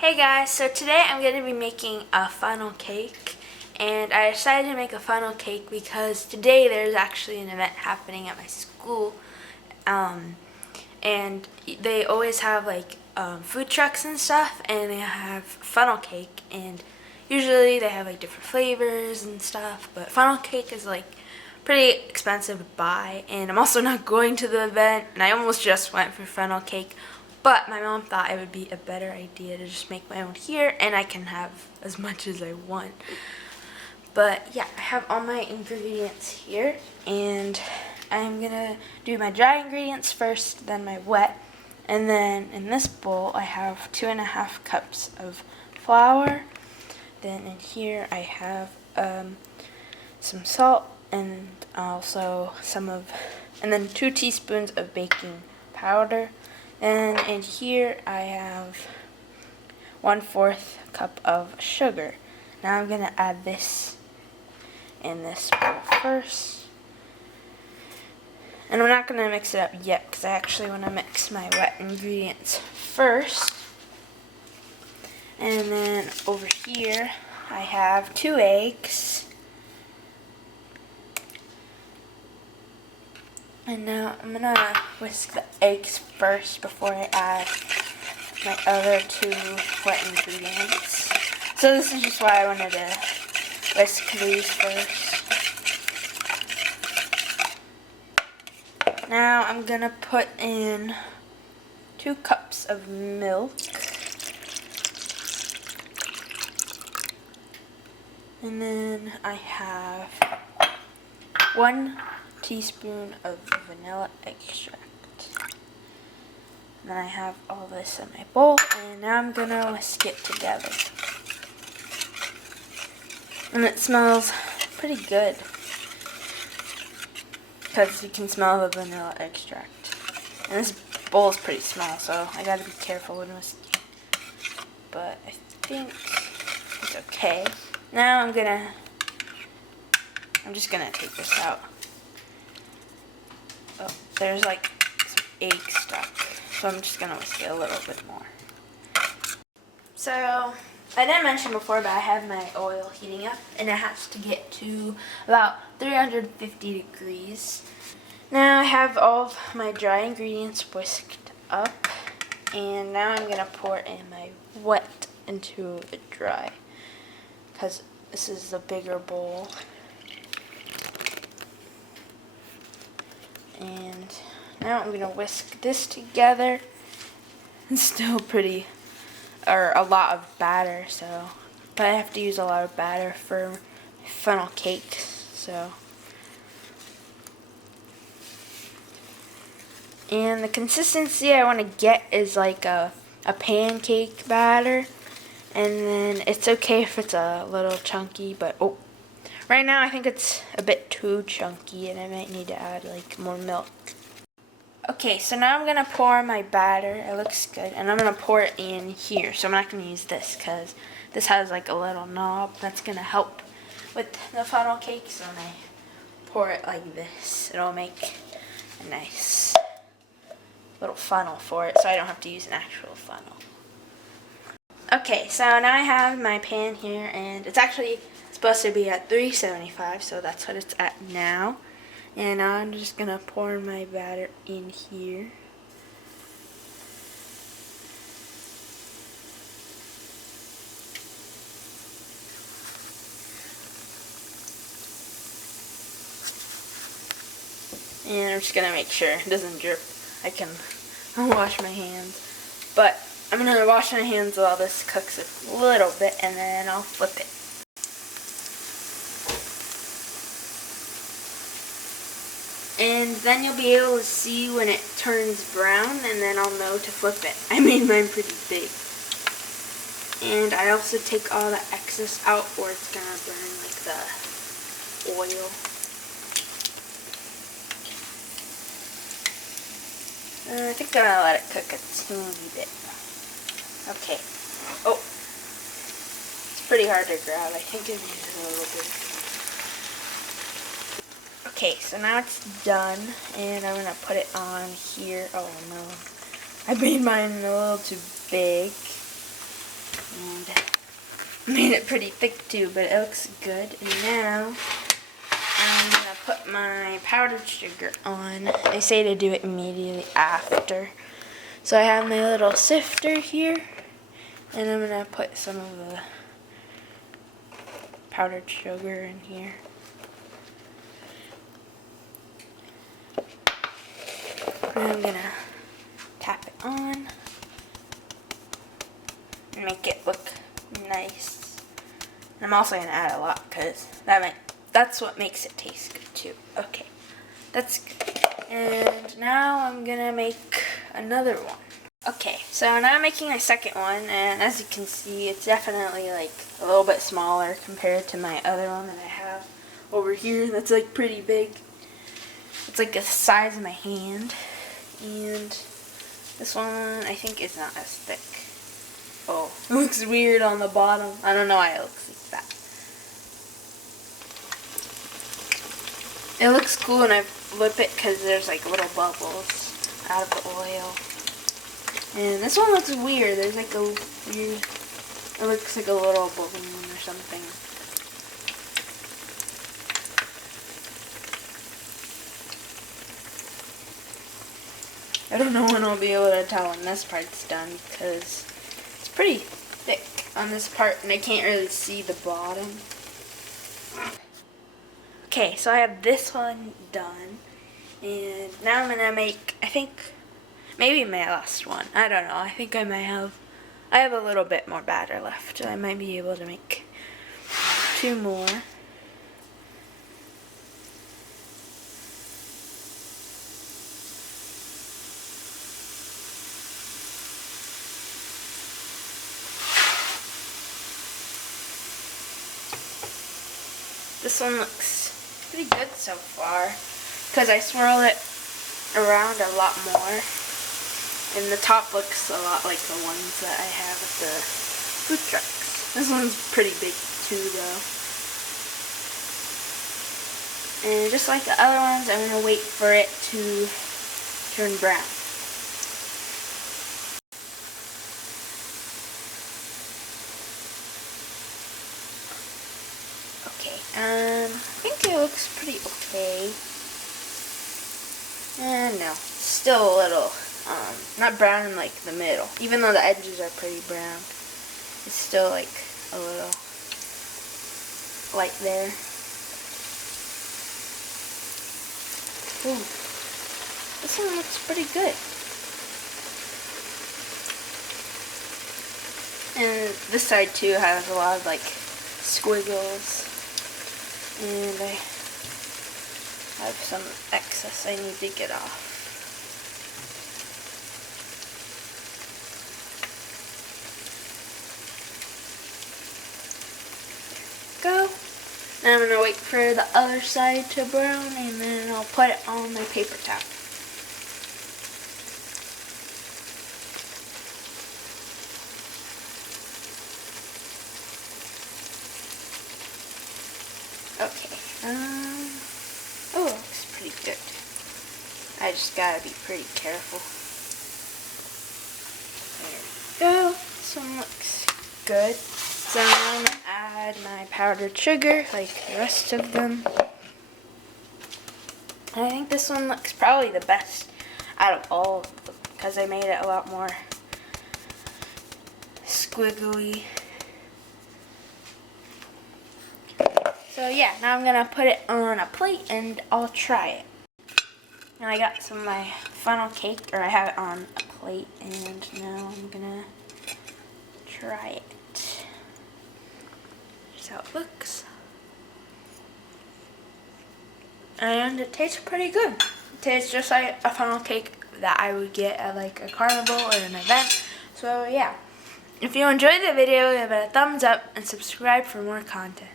Hey guys, so today I'm going to be making a funnel cake, and I decided to make a funnel cake because today there's actually an event happening at my school, and they always have like food trucks and stuff, and they have funnel cake, and usually they have like different flavors and stuff, but funnel cake is like pretty expensive to buy, and I'm also not going to the event, and I almost just went for funnel cake. But my mom thought it would be a better idea to just make my own here, and I can have as much as I want. But yeah, I have all my ingredients here, and I'm gonna do my dry ingredients first, then my wet. And then in this bowl, I have 2.5 cups of flour. Then in here, I have some salt, and also and then 2 teaspoons of baking powder. And in here I have 1/4 cup of sugar. Now I'm going to add this in this bowl first. And I'm not going to mix it up yet because I actually want to mix my wet ingredients first. And then over here I have 2 eggs. And now I'm going to whisk the eggs first before I add my other 2 wet ingredients. So this is just why I wanted to whisk these first. Now I'm going to put in 2 cups of milk. And then I have 1 teaspoon of vanilla extract. And then I have all this in my bowl, and now I'm gonna whisk it together. And it smells pretty good because you can smell the vanilla extract. And this bowl is pretty small, so I gotta be careful when whisking. But I think it's okay. Now I'm just gonna take this out. Oh, there's like some egg stuck, so I'm just going to whisk it a little bit more. So, I didn't mention before, but I have my oil heating up, and it has to get to about 350 degrees. Now I have all of my dry ingredients whisked up, and now I'm going to pour in my wet into the dry, because this is the bigger bowl. And now I'm going to whisk this together. It's still a lot of batter, but I have to use a lot of batter for funnel cakes, so. And the consistency I want to get is like a pancake batter, and then it's okay if it's a little chunky, but right now I think it's a bit too chunky, and I might need to add like more milk. Okay, so now I'm going to pour my batter. It looks good, and I'm going to pour it in here. So I'm not going to use this because this has like a little knob that's going to help with the funnel cake. So when I pour it like this, it'll make a nice little funnel for it, so I don't have to use an actual funnel. Okay, so now I have my pan here, and it's actually supposed to be at 375, so that's what it's at now. And now I'm just going to pour my batter in here. And I'm just going to make sure it doesn't drip. I'll wash my hands. But I'm going to wash my hands while this cooks a little bit, and then I'll flip it. And then you'll be able to see when it turns brown, and then I'll know to flip it. I made mine pretty big. And I also take all the excess out, or it's going to burn like the oil. I think I'm going to let it cook a teeny bit. Okay. Oh, it's pretty hard to grab. I think it needs a little bit. Okay, so now it's done, and I'm going to put it on here. Oh no, I made mine a little too big. And made it pretty thick too, but it looks good. And now I'm gonna put my powdered sugar on. They say to do it immediately after. So I have my little sifter here, and I'm gonna put some of the powdered sugar in here. And I'm gonna tap it on and make it look nice. I'm also gonna add a lot because that's what makes it taste good too. Okay, that's good. And now I'm gonna make another one. Okay, so now I'm making my second one, and as you can see, it's definitely like a little bit smaller compared to my other one that I have over here. That's like pretty big. It's like the size of my hand. And this one I think is not as thick. Oh, it looks weird on the bottom. I don't know why it looks like that. It looks cool when I flip it because there's like little bubbles out of the oil. And this one looks weird. There's like a weird, it looks like a little balloon or something. I don't know when I'll be able to tell when this part's done because it's pretty thick on this part and I can't really see the bottom. Okay, so I have this one done, and now I'm gonna make, I think, maybe my last one. I don't know. I think I have a little bit more batter left. I might be able to make 2 more. This one looks pretty good so far because I swirl it around a lot more, and the top looks a lot like the ones that I have at the food trucks. This one's pretty big too though. And just like the other ones, I'm going to wait for it to turn brown. Okay, I think it looks pretty okay. And no, still a little, not brown in like the middle. Even though the edges are pretty brown, it's still like a little light there. Ooh, this one looks pretty good. And this side too has a lot of like squiggles. And I have some excess I need to get off. There we go. Now I'm going to wait for the other side to brown, and then I'll put it on my paper towel. Okay, oh, it looks pretty good. I just gotta be pretty careful. There we go. This one looks good. So now I'm gonna add my powdered sugar, like the rest of them. And I think this one looks probably the best out of all of them because I made it a lot more squiggly. So yeah, now I'm gonna put it on a plate and I'll try it. Now I got some of my funnel cake, or I have it on a plate, and now I'm gonna try it. Here's how it looks. And it tastes pretty good. It tastes just like a funnel cake that I would get at like a carnival or an event. So yeah, if you enjoyed the video, give it a thumbs up and subscribe for more content.